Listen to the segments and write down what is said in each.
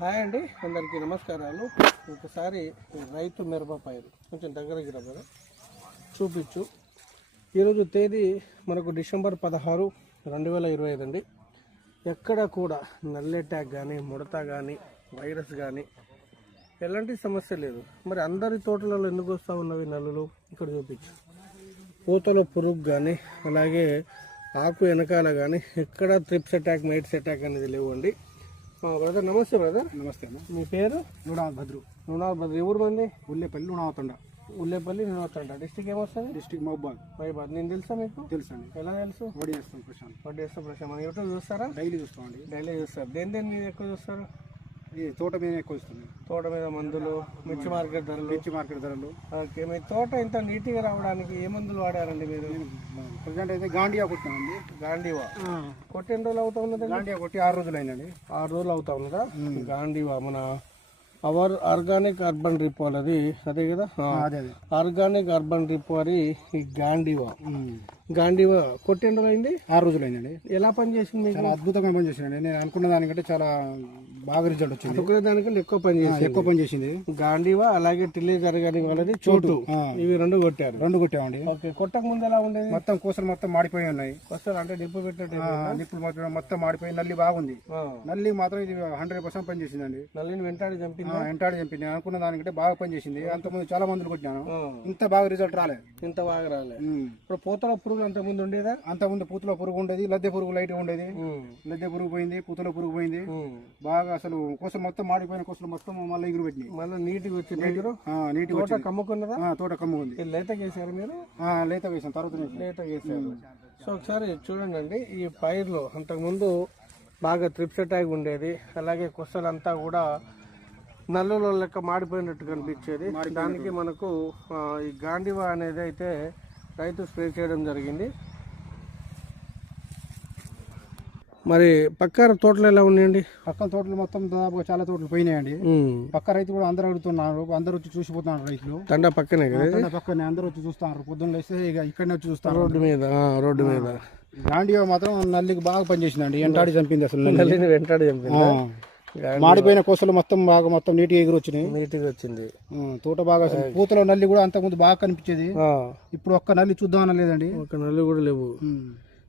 Hi అండి, అందరికీ నమస్కారాలు. ఒకసారి రైతు మిరప పైరు కొంచెం దగ్గరికి రమ్మని చూపించు. ఈరోజు తేదీ మనకు డిసెంబర్ 16, 2025 అండి. ఎక్కడ కూడా నల్లి అటాక్ కానీ, ముడత కానీ, వైరస్ కానీ ఎలాంటి సమస్య లేదు. మరి అందరి తోటలలో ఎందుకు వస్తూ ఉన్నవి నల్లులు? ఇక్కడ చూపించు. పూతలో పురుగు కానీ, అలాగే ఆకు వెనకాల కానీ ఎక్కడ త్రిప్స్ అటాక్, మైట్స్ అటాక్ అనేది లేవండి. బ్రదర్ నమస్తే. బ్రదర్ నమస్తే అన్న. మీ పేరు? నూనాథ్ భద్రు. నూనాథ్ భద్రు. ఎవరు మంది? ఉల్లేపల్లి నూనావతండ. ఉల్లేపల్లి నూనావతండ. డిస్టిక్ ఏమొస్తుంది? డిస్ట్రిక్ట్ మహబాద్. మహబాద్. నేను తెలుసా మీకు? తెలుసు అండి. ఎలా తెలుసు? వడి చేస్తాం ప్రశాంత్. వడ్డీ వేస్తాం ప్రశాంత్. మన యూట్యూబ్ చూస్తారా? డైలీ చూస్తామండి. డైలీ చూస్తారు. దేని మీద ఎక్కువ చూస్తారు? ఈ తోట మీద ఎక్కువ వస్తుంది. తోట మీద మందులు, మిర్చి మార్కెట్ ధరలు. మిర్చి మార్కెట్ ధరలు. ఓకే, మీ తోట ఇంత నీట్గా రావడానికి ఏ మందులు వాడారండి మీరు? ప్రజెంట్ అయితే గాండియా కొట్టామండి. గాంధీవా కొట్టి ఎన్ని రోజులు అవుతా ఉన్నది? గాండియా కొట్టి 6 రోజులు అయిందండి. 6 రోజులు అవుతా ఉన్నదా? గాంధీవా మన అవర్ ఆర్గానిక్ అర్బన్ రిప్ వాళ్ళది అదే కదా? అదే ఆర్గానిక్ అర్బన్ రిప్ వారి ఈ గాంధీవా కొట్టి ఎన్ని రోజులు అయింది? 6 రోజులు అయిందండి. ఎలా పనిచేసింది మీకు? చాలా అద్భుతంగా పనిచేసిందండి. నేను అనుకున్న దానికంటే చాలా బాగా రిజల్ట్ వచ్చింది. అనుకునే దానికంటే ఎక్కువ పనిచేసింది. గాంధీవా అలాగే టిల్లేజ్ ఆర్గానిక్ వాళ్ళది చోటు, ఇవి రెండు కొట్టారు. 2 కొట్టామండి. ఓకే, కొట్టక ముందు ఎలా ఉండేది? మొత్తం కోసలు మొత్తం మాడిపోయి ఉన్నాయి. వస్తారు అంటే నిప్పు పెట్టినట్టు. నిప్పులు మొత్తం మాడిపోయి నల్లి బాగుంది. నల్లి మాత్రం ఇది 100% పనిచేసిందండి. నల్లిని వెంటాడి చంపింది. వెంటాడి చంపింది. నేను అనుకున్న దానికంటే బాగా పనిచేసింది. అంతకుముందు చాలా మందులు కొట్టినాను, ఇంత బాగా రిజల్ట్ రాలేదు. ఇంత బాగా రాలేదు. ఇప్పుడు పూతల పురుగు అంత ముందు ఉండేదా? అంతకుముందు పూతలో పురుగు ఉండేది, లద్దె పురుగు లైట్ ఉండేది. లద్దె పురుగు పోయింది, పూతలో పురుగు పోయింది. బాగా అసలు కోసలు మొత్తం మాడిపోయిన కోసలు మొత్తం మళ్ళీ ఎగురు పెట్టినాయి. మళ్ళీ నీట్గా వచ్చింది. నీట్గా తోట కమ్ముకున్నదా? తోట కమ్ముకుంది. లేత వేసారు మీరు? లేత వేసాం, తర్వాత లేత వేసారు. సో ఒకసారి చూడండి అండి, ఈ పైర్లో అంతకుముందు బాగా త్రిప్స్ అటాక్ ఉండేది, అలాగే కొసలంతా కూడా నల్లులో లెక్క మాడిపోయినట్టు కనిపించేది. దానికి మనకు ఈ గాంధీవా అనేది అయితే రైతు స్ప్రే చేయడం జరిగింది. మరి పక్క తోటలు ఎలా ఉన్నాయండి? పక్కన తోటలు మొత్తం దాదాపు చాలా తోటలు పోయినాయండి. పక్క రైతు కూడా అందరూ అడుగుతున్నారు, అందరూ వచ్చి చూసిపోతున్నారు. రైతులు తండా పక్కనే కదా? పక్కనే అందరూ వచ్చి చూస్తున్నారు. పొద్దున్న లేస్తే ఇక ఇక్కడనే వచ్చి చూస్తారు. రోడ్డు మీద గాంధీవా మాత్రం నల్లికి బాగా పనిచేసిందండి. వెంటాడి చంపింది. అసలు నల్లిని వెంటాడి చంపింది. మాడిపోయిన కోసలు మొత్తం నీట్గా ఎగురు వచ్చినాయి. నీట్గా వచ్చింది. తోట బాగా పూతలో నల్లి కూడా అంతకుముందు బాగా కనిపించేది. ఇప్పుడు ఒక్క నల్లి చూద్దామని లేదండి. ఒక నల్లి కూడా లేవు.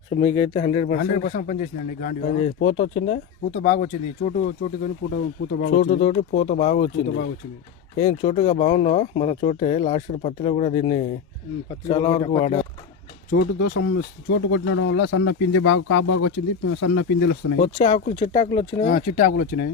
సో మీకైతే 100% పనిచేసిందండి. గాంధీవా పూత వచ్చిందా? పూత బాగా వచ్చింది. చోటుతోటి పూత బాగా చోటుతోటి పూత బాగా వచ్చింది. ఏం చోటుగా బాగున్నావా? మన చోటే లాస్ట్ ఇయర్ పత్తిలో కూడా దీన్ని చాలా వరకు వాడా. చోటు కొట్టడం వల్ల సన్న పిందె బాగా వచ్చింది. సన్న పిందెలు వస్తున్నాయి. వచ్చే ఆకులు చిట్టాకులు వచ్చినాయి. చిట్టాకులు వచ్చినాయి.